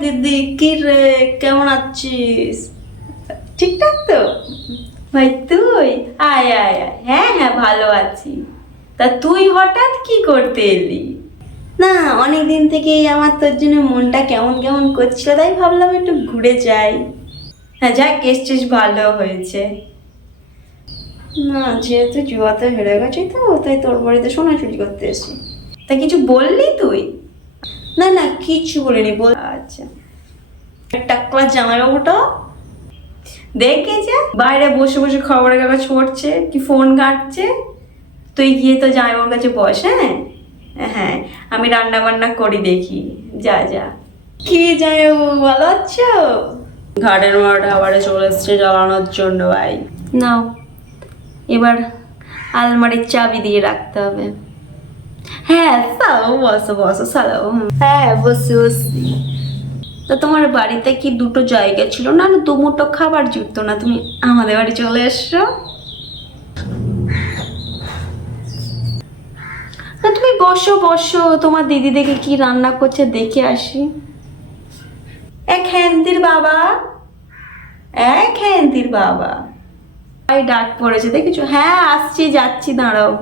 দিদি, কি রে, কেমন আছিস? ঠিকঠাক তো? ভাই তুই আয় আয় আয়। হ্যাঁ হ্যাঁ, ভালো আছি। তা তুই হঠাৎ কি করতে এলি? না, অনেক দিন থেকেই আমার তোর জন্য মনটা কেমন কেমন করছিল, তাই ভাবলাম একটু ঘুরে যাই। হ্যাঁ, যাক এসছিস, ভালো হয়েছে। না, যেহেতু জুয়াতে হেরে গেছি তো, তাই তোর বাড়িতে সোনা চুরি করতে এসেছি। তা কিছু বললি তুই? না না, কিচ্ছু বলিনি। বল। আচ্ছা, টাকলা জামাইবাবুটা দেখে যা, বাইরে বসে বসে খবরের কাগজ পড়ছে কি ফোন ঘাঁটছে। তুই গিয়ে তো জামাইবাবুর কাছে বস। হ্যাঁ হ্যাঁ, আমি রান্না বান্না করি, দেখি। যা যা। কি জামাইবাবু, ভালো আছো? ঘাটের মাটা আবারে চলে এসছে জ্বালানোর জন্য। ভাই নাও, এবার আলমারির চাবি দিয়ে রাখতে হবে। হ্যাঁ, সাও বসো বসো, সালাও। হ্যাঁ, বসে বসি। তা তোমার বাড়িতে কি দুটো জায়গা ছিল না? না দুমুঠো খাবার জুটতো না, তুমি আমাদের বাড়ি চলে এসছো। না, তুমি বসো বসো, তোমার দিদি দেখে কি রান্না করছে দেখে আসি। এক হ্যান্দির বাবা, এক হ্যান্দির বাবা, ভাই ডাক পড়েছে দেখেছো? হ্যাঁ আসছি, যাচ্ছি, দাঁড়াও।